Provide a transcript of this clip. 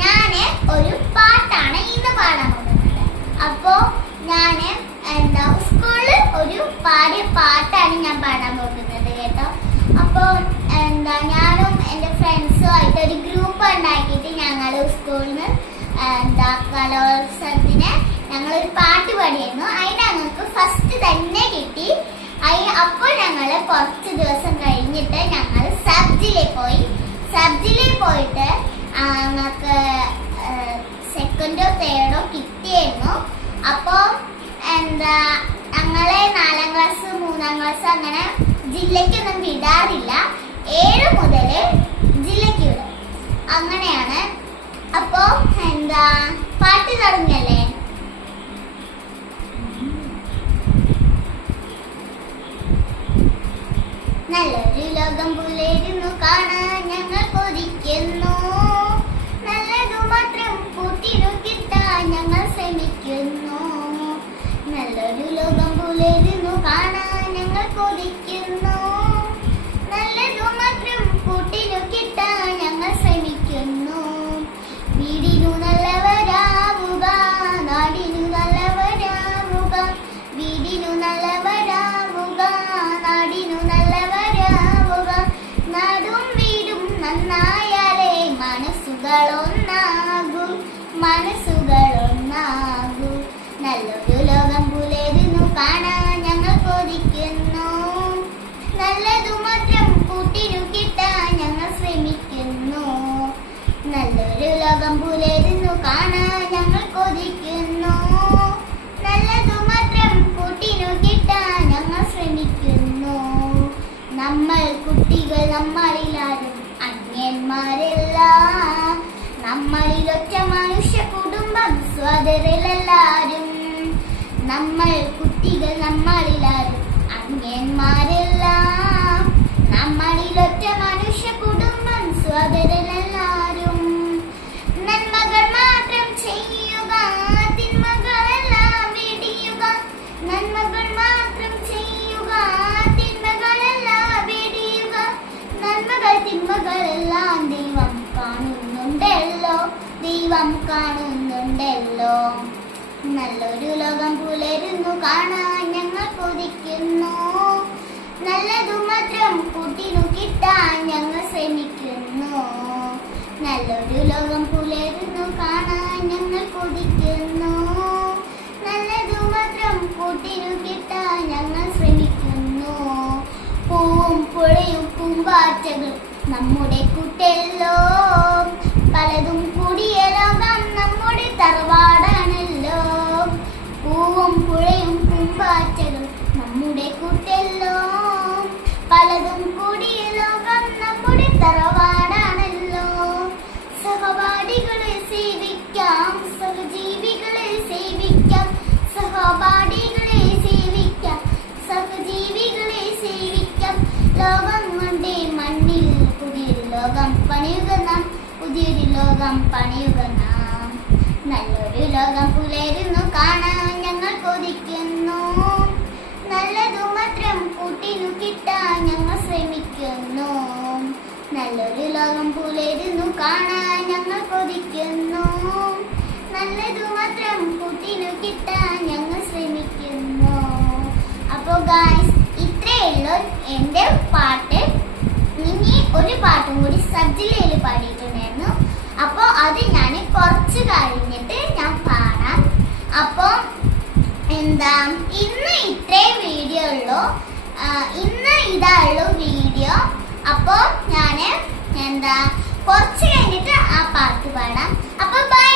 ഞാന് ഒരു പാട്ടാണ് ഇന്ന് പാടാൻ പോകുന്നത്. അപ്പോ ഞാന് സ്കൂളിൽ ഒരു പാടിയ പാട്ടാണ് ഞാൻ പാടാൻ പോകുന്നത് കേട്ടോ. അപ്പോ ഞാനും എന്റെ ഫ്രണ്ട്സും ആയിട്ട് ഒരു ഗ്രൂപ്പ് ഉണ്ടാക്കിയിട്ട് ഞങ്ങൾ സ്കൂളിൽ നിന്ന് കലോത്സവത്തിന് ഞങ്ങളൊരു പാട്ട് പാടിയിരുന്നു. അതിന് ഞങ്ങൾക്ക് ഫസ്റ്റ് തന്നെ കിട്ടി. അപ്പോൾ ഞങ്ങള് കുറച്ച് ദിവസം കഴിഞ്ഞിട്ട് ഞങ്ങൾ സബ്ജിയിൽ പോയിട്ട് ഞങ്ങൾക്ക് സെക്കൻഡോ തേർഡോ കിട്ടിയായിരുന്നു. അപ്പോൾ ഞങ്ങളെ 4ാം ക്ലാസ് 3ാം ക്ലാസ് അങ്ങനെ ജില്ലയ്ക്കൊന്നും വിടാറില്ല. 7 മുതൽ ജില്ലയ്ക്ക് വിടും, അങ്ങനെയാണ്. അപ്പോ പാട്ട് തുടങ്ങിയല്ലേ? നല്ലൊരു ലോകം പുലരുന്നു കാണാൻ ഞങ്ങൾ കൊതിക്കുന്നു. നല്ലതു മാത്രം കൂട്ടിനു കിട്ടാൻ ഞങ്ങൾ ശ്രമിക്കുന്നു. നല്ലൊരു ലോകം പുലരുന്നു കാണാൻ ഞങ്ങൾ കൊതിക്കുന്നു. നല്ലതു മാത്രം കൂട്ടിനു കിട്ടാൻ ഞങ്ങൾ ശ്രമിക്കുന്നു. വീടിനു നല്ലവരാവുക, നാടിനു നല്ലവരാവുക. വീടിനു നല്ലവരാവുക, നാടിനു നല്ലവരാവുക. നാടും വീടും നന്നായാലേ മനസ്സുകളൊന്നാകൂ. നല്ലൊരു ലോകം പുലരുന്നു കാണാൻ ഞങ്ങൾ കൊതിക്കുന്നു. നല്ലതു മാത്രം കൂട്ടിനു കിട്ടാൻ ഞങ്ങൾ ശ്രമിക്കുന്നു. നല്ലൊരു ലോകം പുലരുന്നു കാണാൻ ഞങ്ങൾ കൊതിക്കുന്നു. നല്ലതു മാത്രം കൂട്ടിനു കിട്ടാൻ ഞങ്ങൾ ശ്രമിക്കുന്നു. നമ്മൾ കുട്ടികൾ നമ്മളിലാരും അന്യന്മാരല്ല. നമ്മളിൽ ഒറ്റ മനുഷ്യ കുടുംബം സ്വതന്ത്രരെല്ലാരും. നമ്മൾ കുട്ടികൾ നമ്മളിലാരും അന്യന്മാരല്ല. നമ്മളിൽ ഒറ്റ മനുഷ്യ കുടുംബം സ്വതന്ത്രരെല്ലാരും. നന്മകൾ മാത്രം ചെയ്യുക, തിന്മകളെല്ലാം വെടിയുക. നന്മകൾ മാത്രം ചെയ്യുക, തിന്മകളെല്ലാം വെടിയുക. നന്മകൾ തിന്മകളെല്ലാം ദൈവം കാണുന്നുണ്ടല്ലോ. നല്ലൊരു ലോകം പുലരുന്നു കാണാൻ ഞങ്ങൾ കൊതിക്കുന്നു. നല്ലതു മാത്രം കൂട്ടിനു കിട്ടാൻ ഞങ്ങൾ ശ്രമിക്കുന്നു. നല്ലൊരു ലോകം പുലരുന്നു കാണാൻ ഞങ്ങൾ കൊതിക്കുന്നു. നല്ലതു മാത്രം കൂട്ടിനു കിട്ടാൻ ഞങ്ങൾ ശ്രമിക്കുന്നു. പൂവും പുഴയും പൂമ്പാറ്റകൾ നമ്മുടെ കൂട്ടല്ലോ. പലതും കൂടിയ ലോകം നമ്മുടെ തറവാടാണല്ലോ. പൂവും പുഴയും പൂമ്പാറ്റകൾ നമ്മുടെ കൂട്ടല്ലോ. പലതും കൂടിയ ലോകം നമ്മുടെ തറവാടാണല്ലോ. സഹപാഠികളെ സേവിക്കാം, സഹജീവികളെ സേവിക്കാം. സഹപാഠികളെ സേവിക്കാം, സഹജീവികളെ സേവിക്കാം. ലോകം കൊണ്ടേ മണ്ണിൽ പുതിയൊരു ലോകം പണിയുക നാം. പുതിയൊരു ലോകം പണിയുക നാം. നല്ലൊരു ലോകം പുലരുന്നു കാണാൻ ഞങ്ങൾ കൊതിക്കുന്നു. നല്ലതു മാത്രം കൂട്ടിനു കിട്ടാൻ ഞങ്ങൾ ശ്രമിക്കുന്നു. നല്ലൊരു ലോകം പുലരുന്നു കാണാൻ ഞങ്ങൾ കൊതിക്കുന്നു. നല്ലതു മാത്രം കൂട്ടിനു കിട്ടാൻ ഞങ്ങൾ ശ്രമിക്കുന്നു. അപ്പോൾ ഗായ്സ്, ഇത്രയേ ഉള്ളൂ എൻ്റെ പാട്ട്. ഇനി ഒരു പാട്ടും കൂടി സബ്ജിലയിൽ പാടിയിട്ടുണ്ടായിരുന്നു. അപ്പോൾ അത് ഞാൻ കുറച്ച് കഴിഞ്ഞിട്ട് ഞാൻ പാടാം. അപ്പോൾ ഇന്ന് ഇത്രയും വീഡിയോ ഉള്ളൂ. ഇന്ന് ഇതാണുള്ളൂ വീഡിയോ. അപ്പോൾ ഞാൻ കുറച്ച് കഴിഞ്ഞിട്ട് ആ പാട്ട് പാടാം. അപ്പോൾ ബൈ.